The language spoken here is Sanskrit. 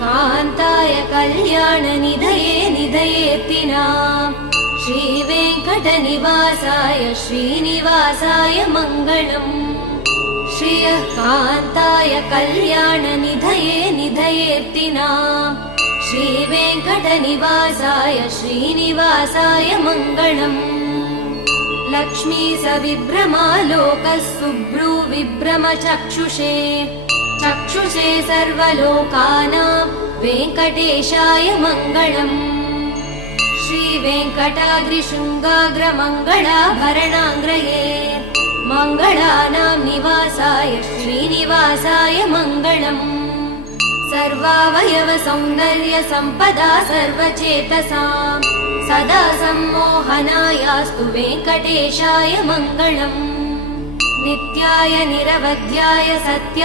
कान्ताय कल्याणनिधये निधयेत्तिनाम् श्रीवेङ्कटनिवासाय श्रीनिवासाय मङ्गलम् श्रियः कान्ताय कल्याणनिधये निधयेत्तिनाम् श्रीवेङ्कटनिवासाय श्रीनिवासाय मङ्गलम् लक्ष्मी सविभ्रमालोकः सुभ्रू विभ्रमचक्षुषे चक्षुषे सर्वलोकानां वेङ्कटेशाय मङ्गलम् श्रीवेङ्कटाद्रिशृङ्गाग्रमङ्गलाभरणाङ्ग्रये मङ्गलानां निवासाय श्रीनिवासाय मङ्गलम् सर्वावयव सौन्दर्य सम्पदा सर्वचेतसां सदा सम्मोहनायास्तु वेङ्कटेशाय मङ्गलम् नित्याय निरवध्याय सत्य